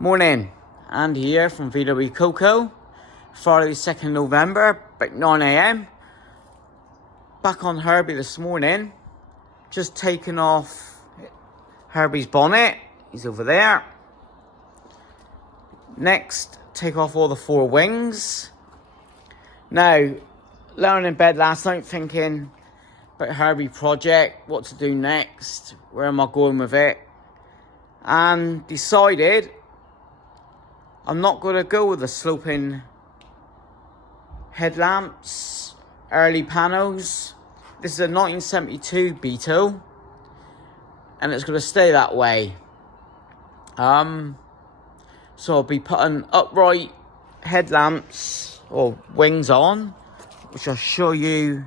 Morning, Andy here from VW Coco. Friday 2nd November, about 9 AM. Back on Herbie this morning. Just taking off Herbie's bonnet. He's over there. Next, take off all the four wings. Now, lying in bed last night thinking about Herbie project, what to do next, where am I going with it, and decided I'm not going to go with the sloping headlamps, early panels. This is a 1972 Beetle, and it's going to stay that way. So I'll be putting upright headlamps or wings on, which I'll show you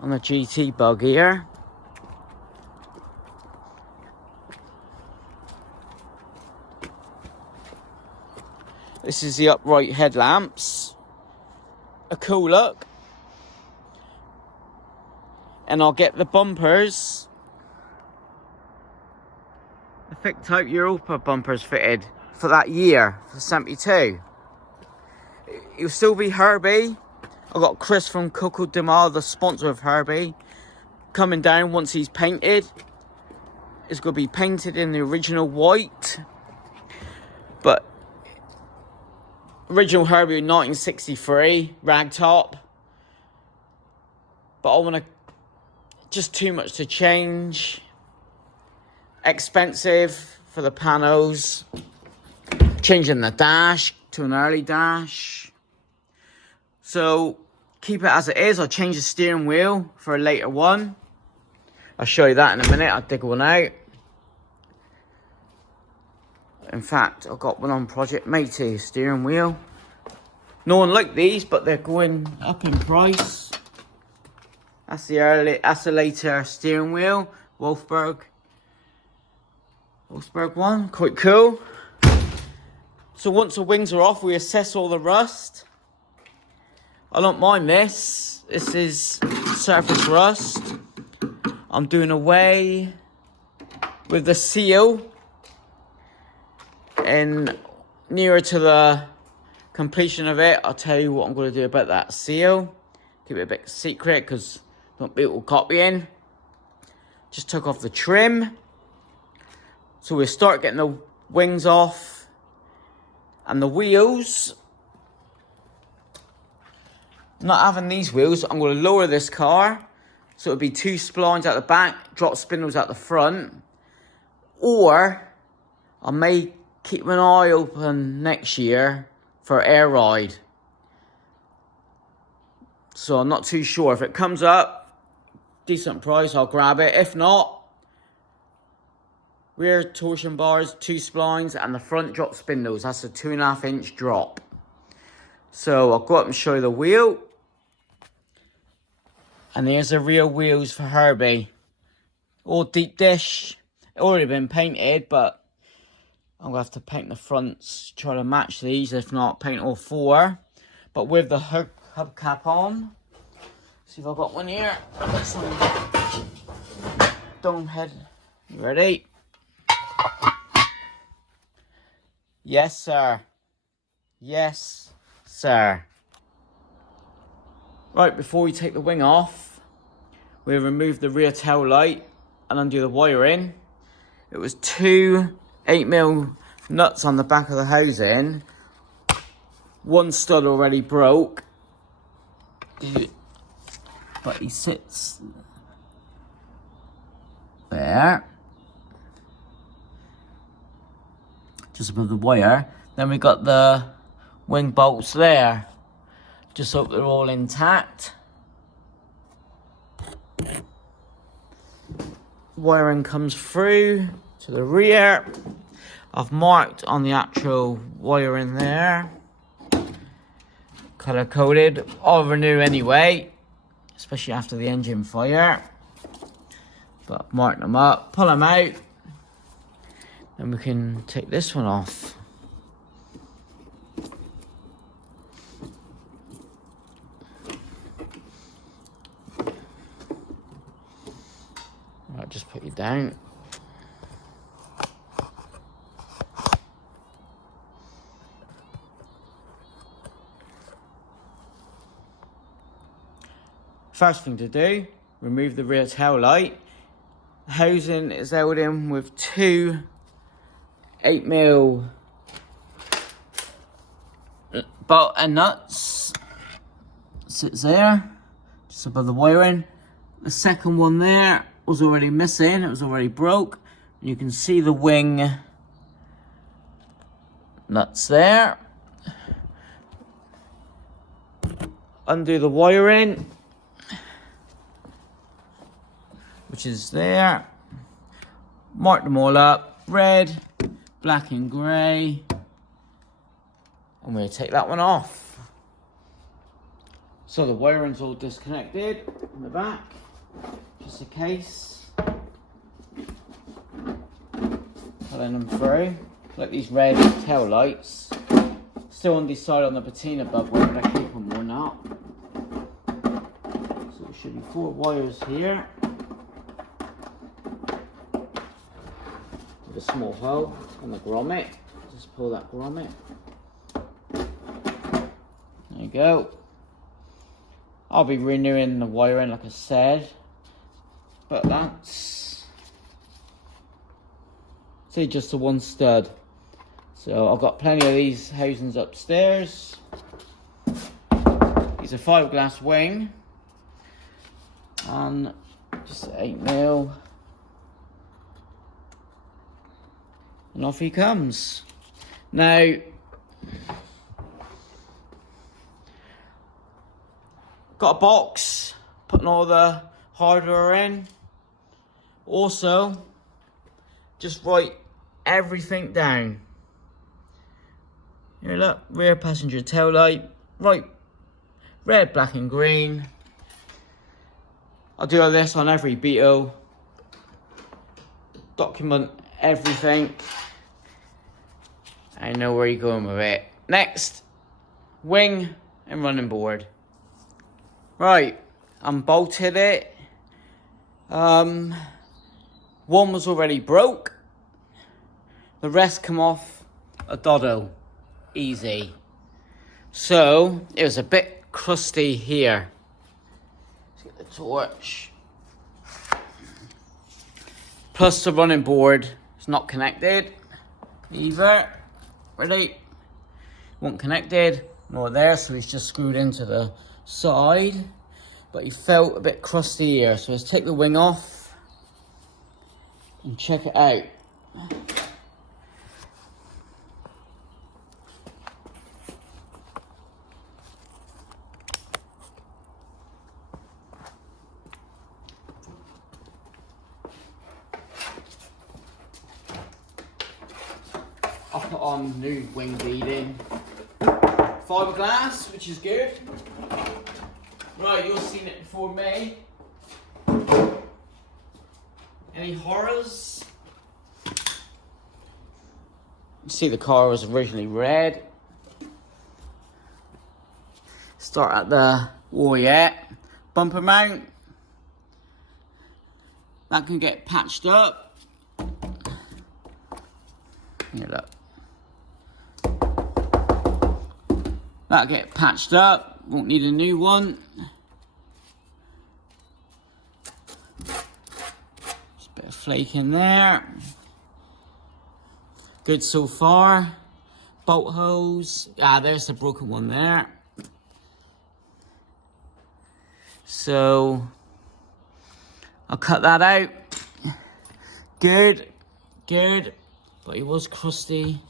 on the GT bug here. This is the upright headlamps. A cool look. And I'll get the bumpers, the thick type Europa bumpers fitted for that year, for 72. It'll still be Herbie. I've got Chris from Coco Demal, the sponsor of Herbie, coming down once he's painted. It's going to be painted in the original white. But original Herbie 1963 ragtop, but I want to, just too much to change, expensive for the panels, changing the dash to an early dash, so keep it as it is. I'll change the steering wheel for a later one. I'll show you that in a minute. I'll dig one out. In fact, I've got one on Project Matey, steering wheel. No one liked these, but they're going up in price. That's the later steering wheel, Wolfsburg one, quite cool. So once the wings are off, we assess all the rust. I don't mind this. This is surface rust. I'm doing away with the seal. And nearer to the completion of it, I'll tell you what I'm going to do about that seal. Keep it a bit secret because don't be able copying. Just took off the trim. So we'll start getting the wings off and the wheels. Not having these wheels, I'm going to lower this car. So it'll be two splines at the back, drop spindles at the front. Or I may keep an eye open next year for air ride. So I'm not too sure. If it comes up, decent price, I'll grab it. If not, rear torsion bars, two splines, and the front drop spindles. That's a 2.5 inch drop. So I'll go up and show you the wheel. And here's the real wheels for Herbie. All deep dish. Already been painted, but I'm going to have to paint the fronts, try to match these. If not, paint all four. But with the hubcap on. See if I've got one here. This one. Dome head. You ready? Yes, sir. Yes, sir. Right, before we take the wing off, we'll remove the rear tail light and undo the wiring. It was two 8mm nuts on the back of the housing. One stud already broke, but he sits there, just above the wire. Then we got the wing bolts there. Just hope they're all intact. Wiring comes through to the rear. I've marked on the actual wiring there. Colour coded. I'll renew anyway, especially after the engine fire. But I've marked them up. Pull them out. Then we can take this one off. Right, just put you down. First thing to do, remove the rear tail light. The housing is held in with two 8mm bolt and nuts. Sits there, just above the wiring. The second one there was already missing, it was already broke. You can see the wing nuts there. Undo the wiring, which is there. Mark them all up, red, black and grey. I'm going to take that one off. So the wiring's all disconnected in the back, just in case. Pulling them through, like these red tail lights. Still undecided on the patina bulb whether I keep them or not. So there should be 4 wires here. With a small hole on the grommet. Just pull that grommet. There you go. I'll be renewing the wiring like I said. But that's... see, just the one stud. So I've got plenty of these housings upstairs. These are 5-glass wing. And just 8mm. And off he comes. Now, got a box, putting all the hardware in. Also, just write everything down. Here, look, rear passenger tail light, right, red, black and green. I'll do all this on every Beetle. Document everything. I know where you're going with it. Next, wing and running board. Right, unbolted it. One was already broke. The rest come off a dodo. Easy. So, it was a bit crusty here. Let's get the torch. Plus the running board is not connected either. Ready? Wasn't connected, nor there, so it's just screwed into the side. But he felt a bit crusty here, so let's take the wing off and check it out. I'll put on new wing beading. Fiberglass, which is good. Right, you've seen it before me. Any horrors? You see the car was originally red. Start at the wall yet. Bumper mount. That can get patched up. Here, look. That'll get patched up. Won't need a new one. Just a bit of flake in there. Good so far. Bolt holes. Ah, there's the broken one there. So I'll cut that out. Good. Good. But it was crusty.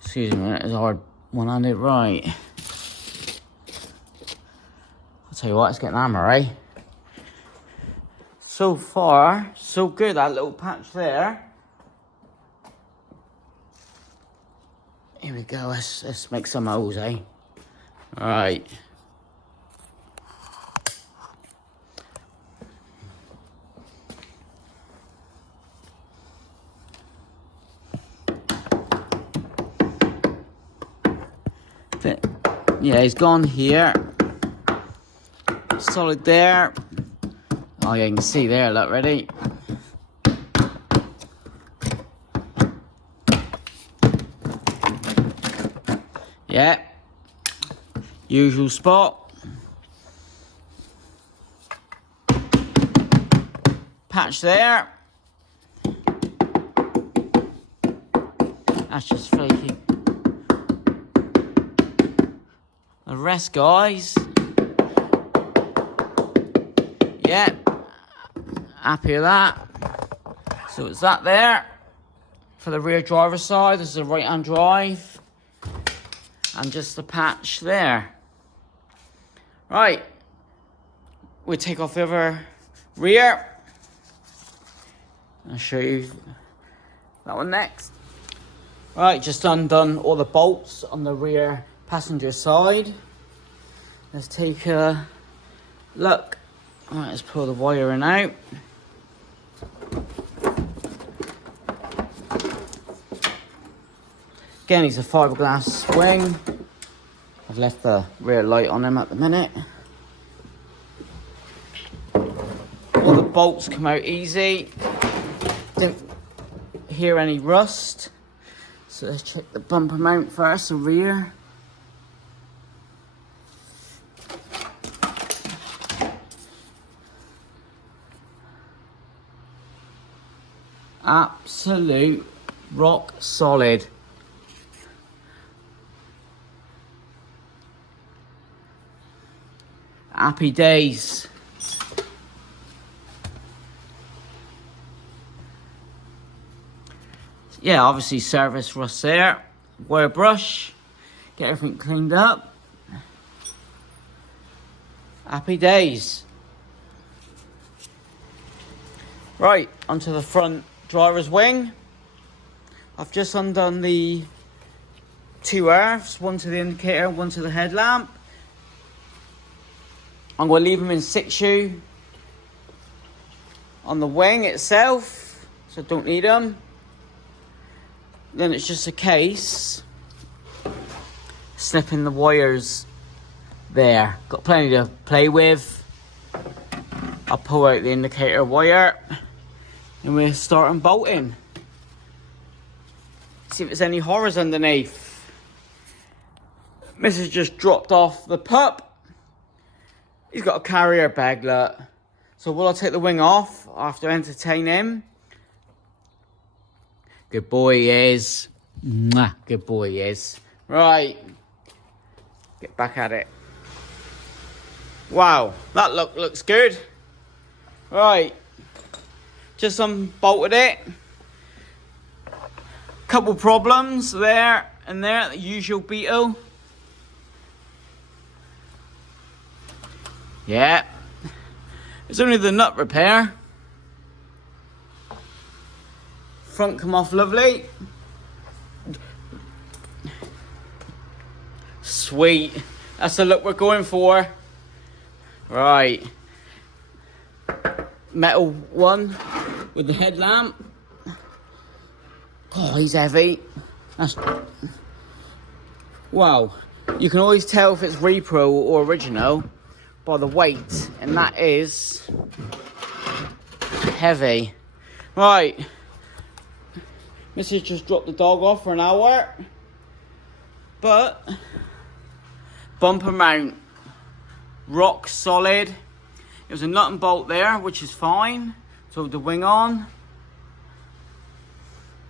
Excuse me, that is a hard one I did right. I'll tell you what, it's getting hammer, eh? So far, so good, that little patch there. Here we go, let's make some holes, eh? Alright. Yeah, he's gone here. Solid there. Oh yeah, you can see there, look, ready? Yeah. Usual spot. Patch there. That's just flaky. The rest, guys. Yeah. Happy with that. So it's that there. For the rear driver's side, this is the right hand drive. And just the patch there. Right. We'll take off the other rear. I'll show you that one next. Right, just undone all the bolts on the rear passenger side. Let's take a look. Right, let's pull the wiring out. Again, he's a fiberglass wing. I've left the rear light on him at the minute. All the bolts come out easy. Didn't hear any rust. So let's check the bumper mount first, the rear. Absolute rock solid. Happy days. Yeah, obviously service rust there. Wire brush. Get everything cleaned up. Happy days. Right, onto the front driver's wing. I've just undone the two earths, one to the indicator, one to the headlamp. I'm going to leave them in situ on the wing itself, so I don't need them. Then it's just a case snipping the wires there. Got plenty to play with. I'll pull out the indicator wire and we'll start unbolting. See if there's any horrors underneath. Mrs. just dropped off the pup. He's got a carrier bag, look. So will I take the wing off after entertain him? Good boy he is. Mwah, good boy he is. Right. Get back at it. Wow, that looks good. Right. Just unbolted it. Couple problems there and there, the usual Beetle. Yeah. It's only the nut repair. Front come off lovely. Sweet. That's the look we're going for. Right. Metal one with the headlamp. Oh, he's heavy. That's... Wow. You can always tell if it's repro or original by the weight, and that is heavy. Right. Mrs. just dropped the dog off for an hour. But bumper mount, rock solid. There's a nut and bolt there, which is fine. So the wing on.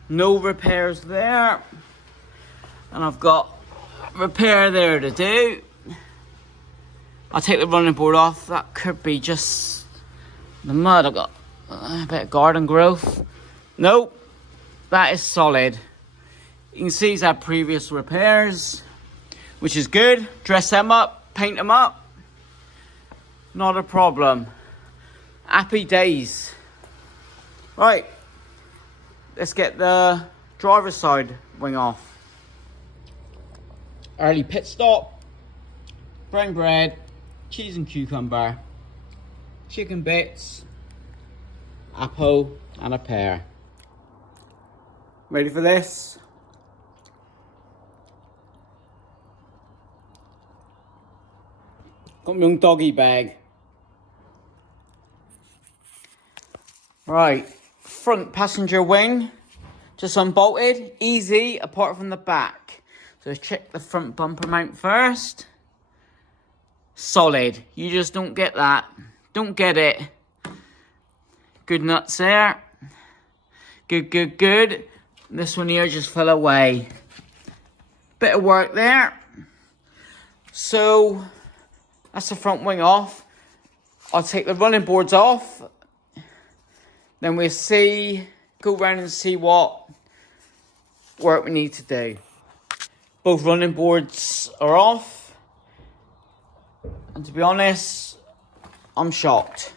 No repairs there. And I've got repair there to do. I'll take the running board off. That could be just the mud. I've got a bit of garden growth. Nope. That is solid. You can see he's had previous repairs, which is good. Dress them up, paint them up. Not a problem. Happy days. Right. Let's get the driver's side wing off. Early pit stop. Brown bread, cheese and cucumber, chicken bits, apple and a pear. Ready for this? Got my own doggy bag. Right, front passenger wing, just unbolted, easy apart from the back. So let's check the front bumper mount first. Solid, you just don't get that, don't get it. Good nuts there, good. This one here just fell away. Bit of work there. So, that's the front wing off. I'll take the running boards off. Then we'll go around and see what work we need to do. Both running boards are off. And to be honest, I'm shocked.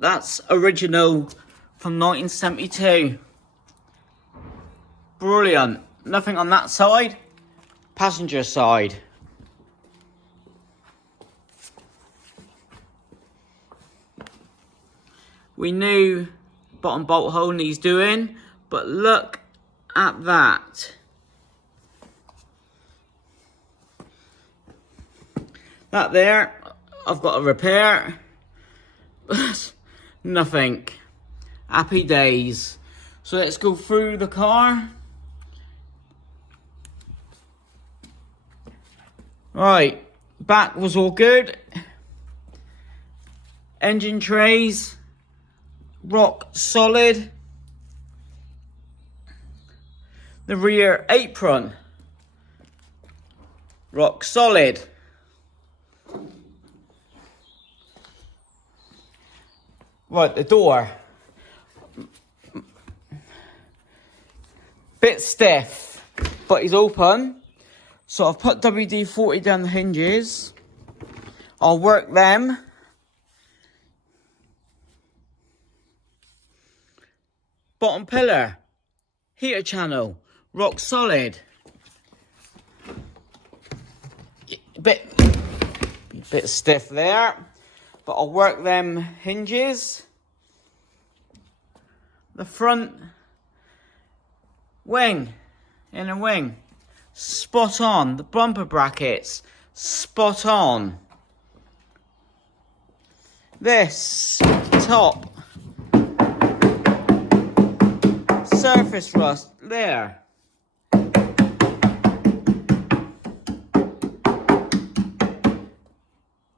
That's original from 1972. Brilliant. Nothing on that side. Passenger side. We knew bottom bolt hole needs doing, but look at that. That there, I've got a repair. Nothing. Happy days. So let's go through the car. Right, back was all good. Engine trays, rock solid. The rear apron, rock solid. Right, the door. Bit stiff, but it's open. So I've put WD-40 down the hinges. I'll work them. Bottom pillar, heater channel, rock solid. Bit stiff there, but I'll work them hinges. The front wing, inner wing, spot on. The bumper brackets, spot on. This top, surface rust there.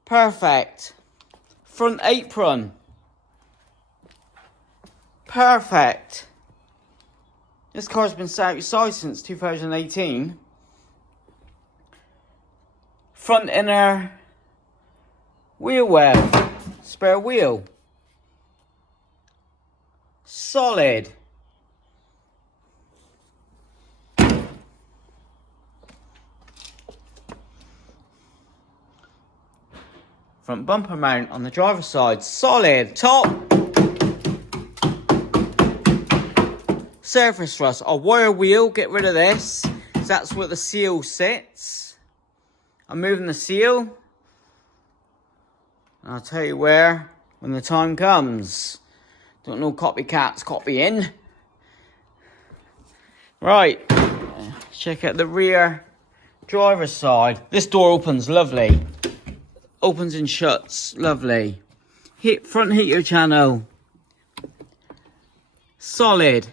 Perfect. Front apron, perfect. This car's been sat outside since 2018. Front inner wheel well, spare wheel, solid. Front bumper mount on the driver's side, solid. Top, surface rust. I'll wire wheel, get rid of this, because that's where the seal sits. I'm moving the seal. I'll tell you where when the time comes. Don't know copycats copying. Right, check out the rear driver's side. This door opens lovely. Opens and shuts, lovely. Front heater channel, solid.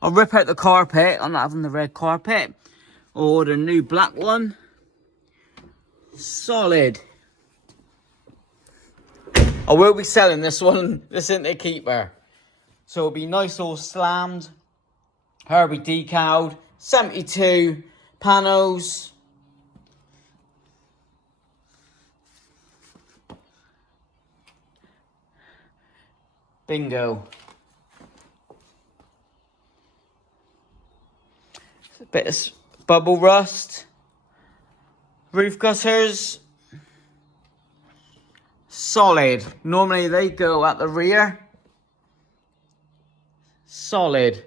I'll rip out the carpet. I'm not having the red carpet. I'll order a new black one. Solid. I will be selling this one. This isn't a keeper. So it'll be nice all slammed. Herbie decaled. 72 panels. Bingo. A bit of bubble rust. Roof gutters. Solid. Normally they go at the rear. Solid.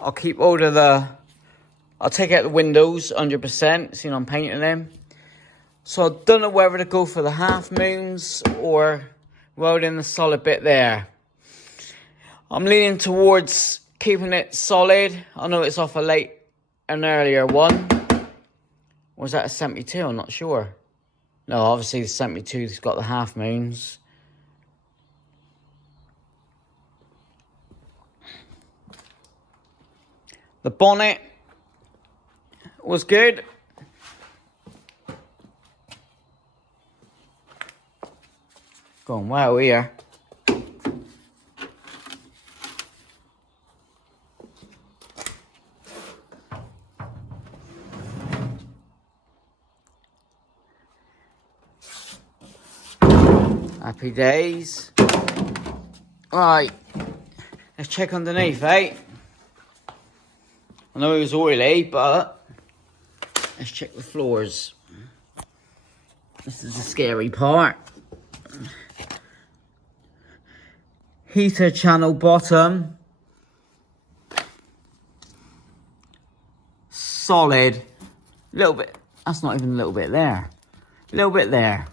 I'll keep hold of I'll take out the windows 100%. See, I'm painting them. So I don't know whether to go for the half moons or weld in the solid bit there. I'm leaning towards keeping it solid. I know it's off an earlier one. Was that a 72? I'm not sure. No, obviously the 72's got the half moons. The bonnet was good. Going well here. Happy days. Right, let's check underneath, eh? I know it was oily, but let's check the floors. This is the scary part. Heater channel bottom. Solid. A little bit. That's not even a little bit there. A little bit there.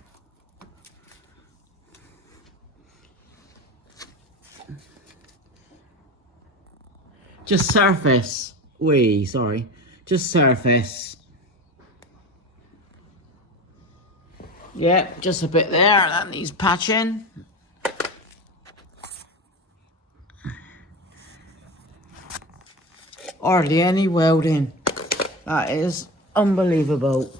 Just surface. Sorry. Just surface. Yeah, just a bit there. That needs patching. Hardly any welding. That is unbelievable.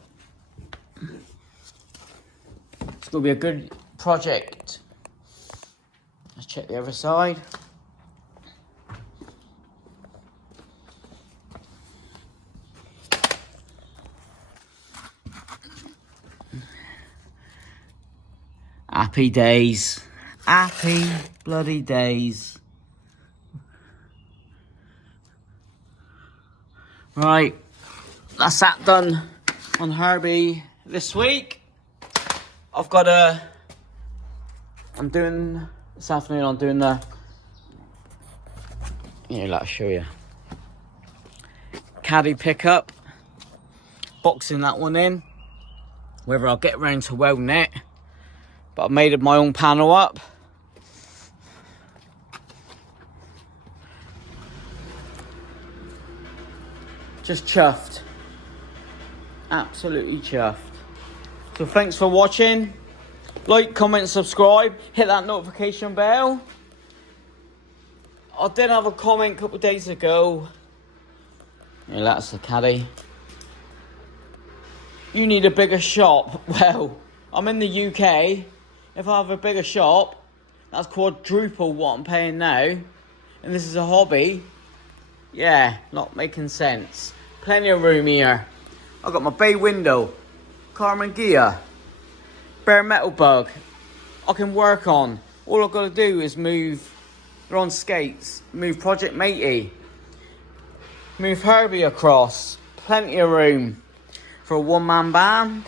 It's going to be a good project. Let's check the other side. Happy days. Happy bloody days. Right, that's that done on Herbie this week. This afternoon I'm doing the, I'll show you. Caddy pickup. Boxing that one in. Whether I'll get around to welding it. But I've made my own panel up. Just chuffed. Absolutely chuffed. So thanks for watching. Like, comment, subscribe. Hit that notification bell. I did have a comment a couple of days ago. Yeah, that's the caddy. You need a bigger shop. Well, I'm in the UK. If I have a bigger shop, that's quadruple what I'm paying now. And this is a hobby. Yeah, not making sense. Plenty of room here. I've got my bay window. Carmen gear. Bare metal bug. I can work on. All I've got to do is move. They're on skates. Move Project Matey. Move Herbie across. Plenty of room for a one-man band.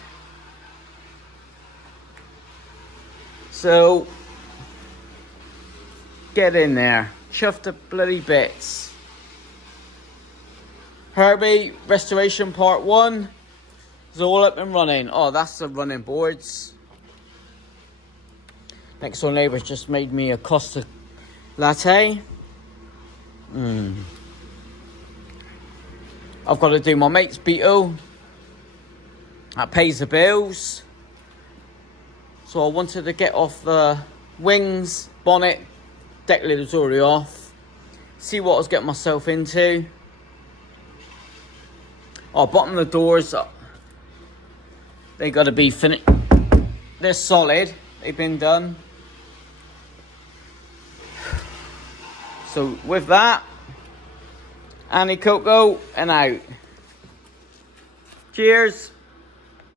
So, get in there. Chuff the bloody bits. Herbie, restoration part 1 is all up and running. Oh, that's the running boards. Next door neighbour's just made me a Costa latte. I've got to do my mate's Beetle. That pays the bills. So I wanted to get off the wings, bonnet, deck lid was already off. See what I was getting myself into. Oh, bottom of the doors, they got to be finished. They're solid. They've been done. So with that, Annie Coco and out. Cheers.